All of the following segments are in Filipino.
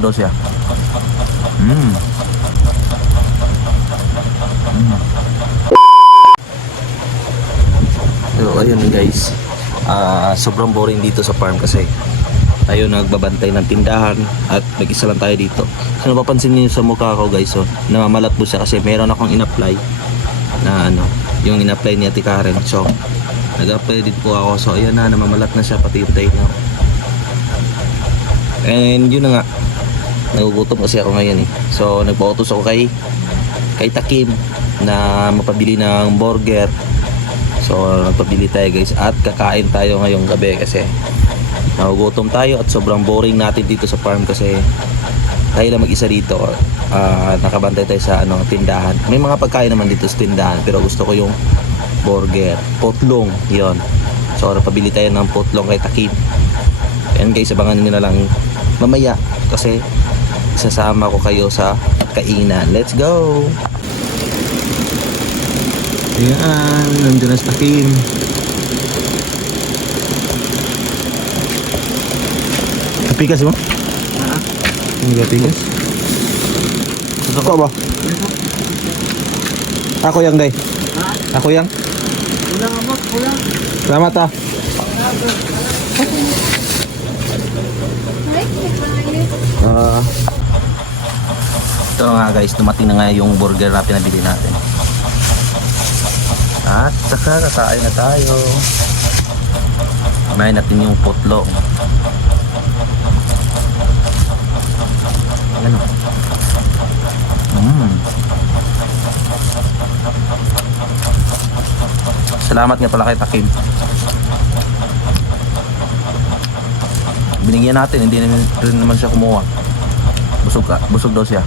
busog daw siya. So ayun guys, sobrang boring dito sa farm kasi tayo nagbabantay ng tindahan at mag-isa lang tayo dito. So napapansin niyo sa mukha ko guys, so namamalat po siya kasi meron akong in-apply na yung in-apply ni Ate Karen. So nag-apply din po ako, so ayun na, namamalat na siya pati yung tayo. And yun na nga, nagugutom kasi ako ngayon eh. So nagpa-utos ako kay Takim na mapabili ng burger. So nagpabili tayo guys at kakain tayo ngayong gabi kasi nagugutom tayo at sobrang boring natin dito sa farm kasi tayo lang mag-isa dito. Nakabantay tayo sa tindahan. May mga pagkain naman dito sa tindahan pero gusto ko yung burger, potlong, yon. So napabili tayo ng potlong kay Takim. Ayan guys, abangan niyo na lang mamaya kasi isasama ko kayo sa kainan. Let's go! Ayan, nandiyan na sa Takim. Kapigas mo? Hindi kapigas. Gusto ko ba? Ako yang day. Ako yang. Selamat ah. Ito nga guys, dumating na nga yung burger na pinabili natin. At saka kakain na tayo. Kumain natin yung potlong. Ano? Salamat nga pala kay Takim. Binigyan natin, hindi rin naman siya kumuha. Busog daw siya.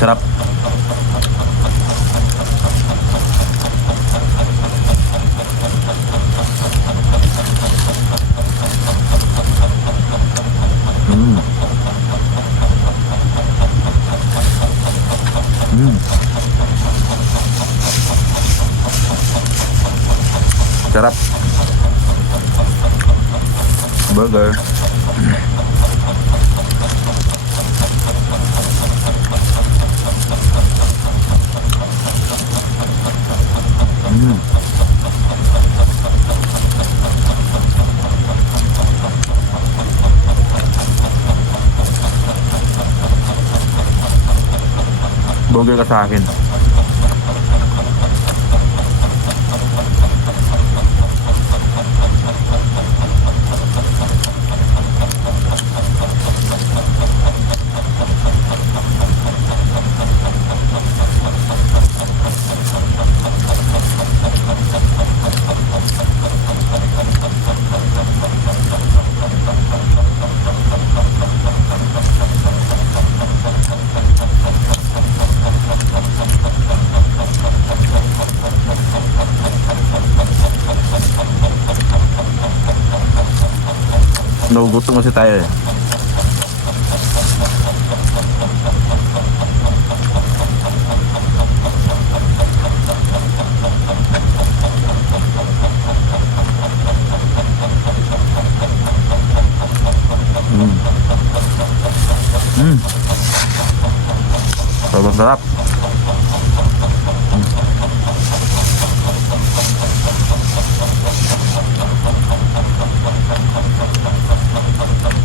Sarap. Sarap. Burger. Burger ka sa akin. Nagugutom kasi tayo eh. Sobrang sarap.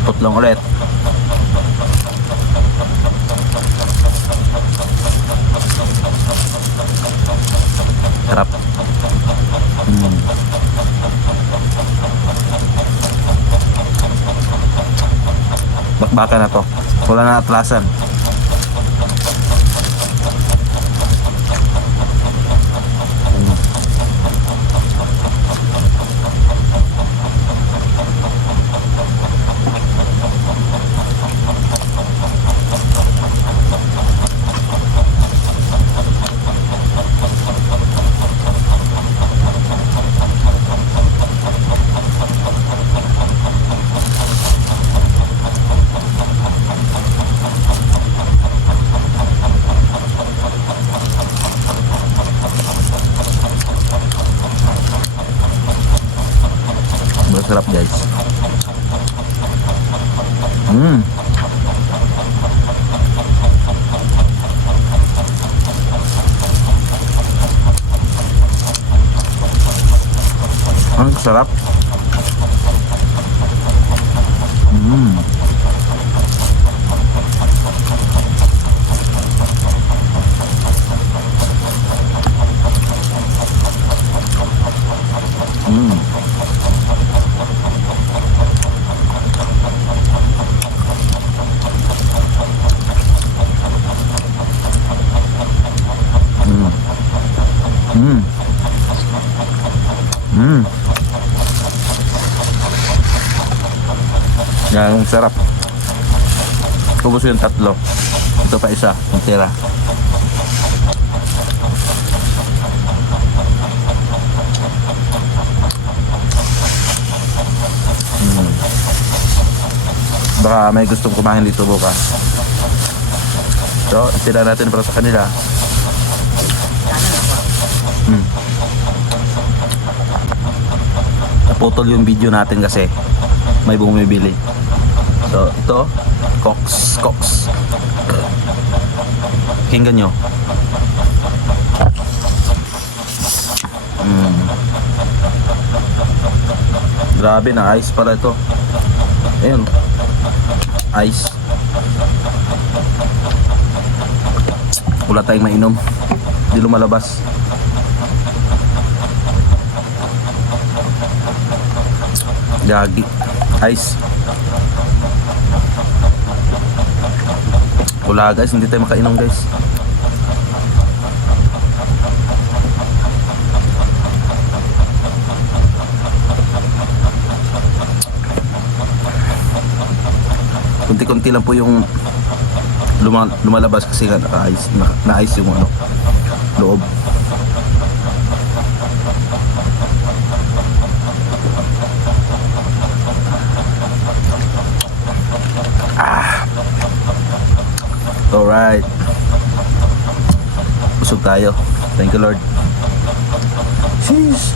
Putlong ulit. Sarap. Bakbakan na to. Wala na atrasan. Mm. Ang sarap. Mm. Mm. Mm. Mm. Mm. Yan, ang sarap. Kubos yung tatlo. Ito pa isa, ang tira. Mm. Baka may gustong kumain dito bukas. So, itira natin para sa kanila. Mm. Naputol yung video natin kasi may bumibili. So, ito, Cox. Hinggan nyo. Mm. Grabe na, ice pala ito. Ayun. Ice. Wala tayong mainom. Hindi lumalabas. Gagi. Ice. Wala guys, hindi tayo makainom guys. Kunti-kunti lang po yung lumalabas kasi nga na-ice yung ano, loob. Alright. Busog tayo. Thank you Lord. Sheesh.